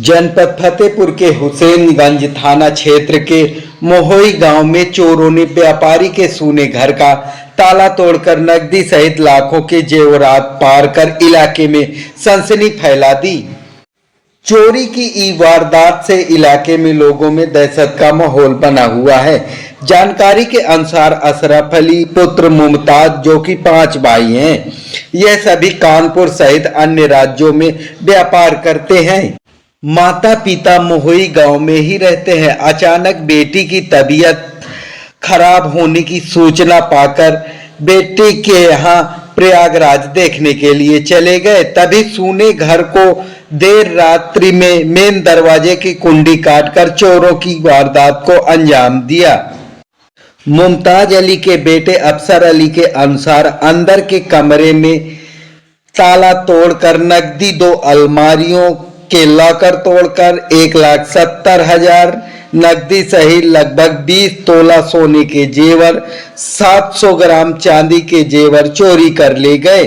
जनपद फतेहपुर के हुसैनगंज थाना क्षेत्र के मोहोई गांव में चोरों ने व्यापारी के सूने घर का ताला तोड़कर नकदी सहित लाखों के जेवरात पार कर इलाके में सनसनी फैला दी। चोरी की वारदात से इलाके में लोगों में दहशत का माहौल बना हुआ है। जानकारी के अनुसार अशरफ अली पुत्र मुमताज, जो कि 5 भाई हैं, यह सभी कानपुर सहित अन्य राज्यों में व्यापार करते हैं। माता पिता मोहोई गांव में ही रहते हैं। अचानक बेटी की तबीयत खराब होने की सूचना पाकर बेटी के यहाँ प्रयागराज देखने के लिए चले गए। तभी सूने घर को देर रात्रि में मेन दरवाजे की कुंडी काटकर चोरों की वारदात को अंजाम दिया। मुमताज अली के बेटे अफसर अली के अनुसार अंदर के कमरे में ताला तोड़कर नकदी 2 अलमारियों के लॉकर तोड़कर 1,70,000 नकदी सहित लगभग 20 तोला सोने के जेवर, 700 ग्राम चांदी के जेवर चोरी कर ले गए।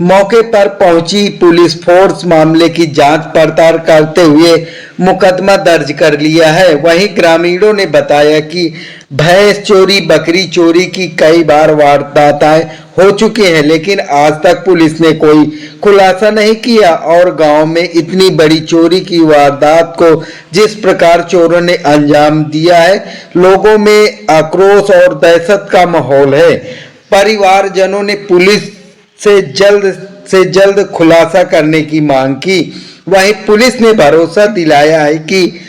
मौके पर पहुंची पुलिस फोर्स मामले की जांच पड़ताल करते हुए मुकदमा दर्ज कर लिया है। वहीं ग्रामीणों ने बताया कि भैंस चोरी, बकरी चोरी की कई बार वारदातें हो चुकी हैं, लेकिन आज तक पुलिस ने कोई खुलासा नहीं किया और गांव में इतनी बड़ी चोरी की वारदात को जिस प्रकार चोरों ने अंजाम दिया है, लोगों में आक्रोश और दहशत का माहौल है। परिवारजनों ने पुलिस से जल्द खुलासा करने की मांग की। वहीं पुलिस ने भरोसा दिलाया है कि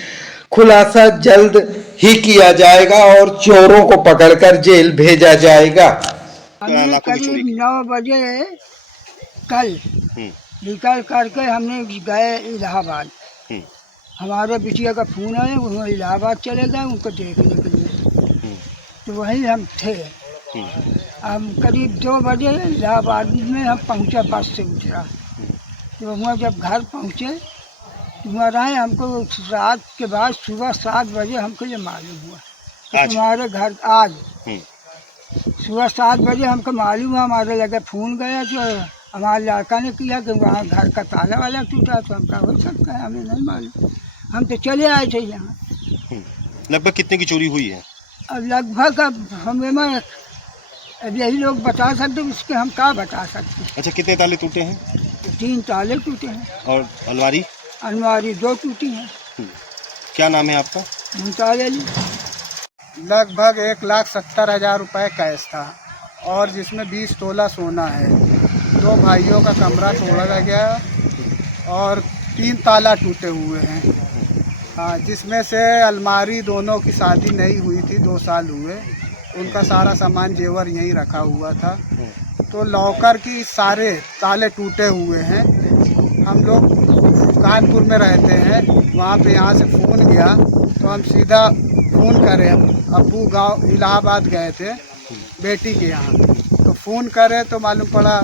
खुलासा जल्द ही किया जाएगा और चोरों को पकड़कर जेल भेजा जाएगा। करीब 9 बजे कल निकल करके हमने गए इलाहाबाद। हमारे बिटिया का फोन आया, वो इलाहाबाद चले गए उनको देखने के लिए, तो वहीं हम थे। हम करीब 2 बजे इलाहाबाद में हम पहुँचा, बस से उतरा, तो वहाँ जब घर पहुँचे तो वहाँ रहे। हमको रात के बाद सुबह 7 बजे हमको ये मालूम हुआ कि तुम्हारे घर आज सुबह 7 बजे हमको मालूम हुआ। हमारे लगे फ़ोन गया तो हमारे लड़का ने किया कि वहाँ घर का ताला वाला टूटा, तो हम कहा हो सकता है, हमें नहीं मालूम, हम तो चले आए थे यहाँ। लगभग कितने की चोरी हुई है? अब लगभग अब यही लोग बता सकते, उसके हम क्या बता सकते। अच्छा, कितने ताले टूटे हैं? 3 ताले टूटे हैं। और अलमारी? अलमारी 2 टूटी हैं। क्या नाम है आपका? मुमताज अली। लगभग 1,70,000 रुपये कैश था और जिसमें 20 तोला सोना है। 2 भाइयों का कमरा तोड़ा गया और 3 ताला टूटे हुए हैं। हाँ, जिसमें से अलमारी दोनों की शादी नहीं हुई थी, 2 साल हुए, उनका सारा सामान जेवर यहीं रखा हुआ था। तो लॉकर की सारे ताले टूटे हुए हैं। हम लोग कानपुर में रहते हैं, वहाँ पे यहाँ से फ़ोन गया तो हम सीधा फ़ोन करें। अब्बू गांव इलाहाबाद गए थे बेटी के यहाँ, तो फ़ोन करे तो मालूम पड़ा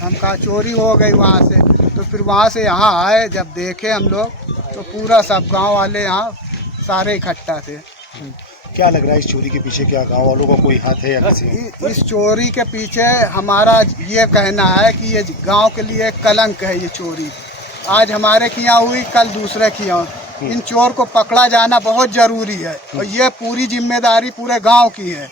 हम कहा चोरी हो गई वहाँ से। तो फिर वहाँ से यहाँ आए, जब देखे हम लोग तो पूरा सब गांव वाले यहाँ सारे इकट्ठा थे। क्या लग रहा है इस चोरी के पीछे? क्या गांव वालों का कोई हाथ है या किसी? इस चोरी के पीछे हमारा ये कहना है कि ये गांव के लिए एक कलंक है। ये चोरी आज हमारे के यहाँ हुई, कल दूसरे के यहाँ। इन चोर को पकड़ा जाना बहुत ज़रूरी है और ये पूरी जिम्मेदारी पूरे गांव की है।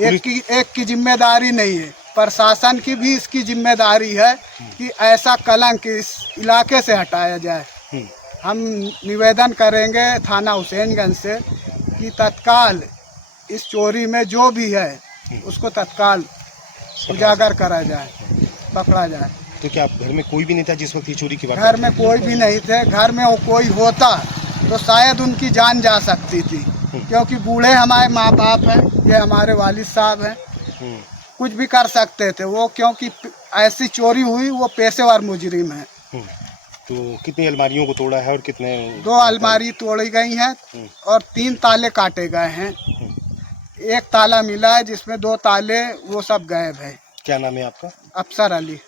एक की जिम्मेदारी नहीं है, प्रशासन की भी इसकी जिम्मेदारी है कि ऐसा कलंक इस इलाके से हटाया जाए। हम निवेदन करेंगे थाना हुसैनगंज से कि तत्काल इस चोरी में जो भी है उसको तत्काल उजागर करा जाए, पकड़ा जाए। तो क्या घर में कोई भी नहीं था जिस वक्त ये चोरी की बात? घर में कोई भी नहीं थे। घर में वो कोई होता तो शायद उनकी जान जा सकती थी, क्योंकि बूढ़े हमारे माँ बाप हैं, ये हमारे वालिद साहब हैं, कुछ भी कर सकते थे वो, क्योंकि ऐसी चोरी हुई, वो पेशेवर मुजरिम है। तो कितनी अलमारियों को तोड़ा है और कितने? 2 अलमारी तोड़ी गई हैं और 3 ताले काटे गए हैं। 1 ताला मिला है जिसमें 2 ताले वो सब गायब है। क्या नाम है आपका? अफसर अली।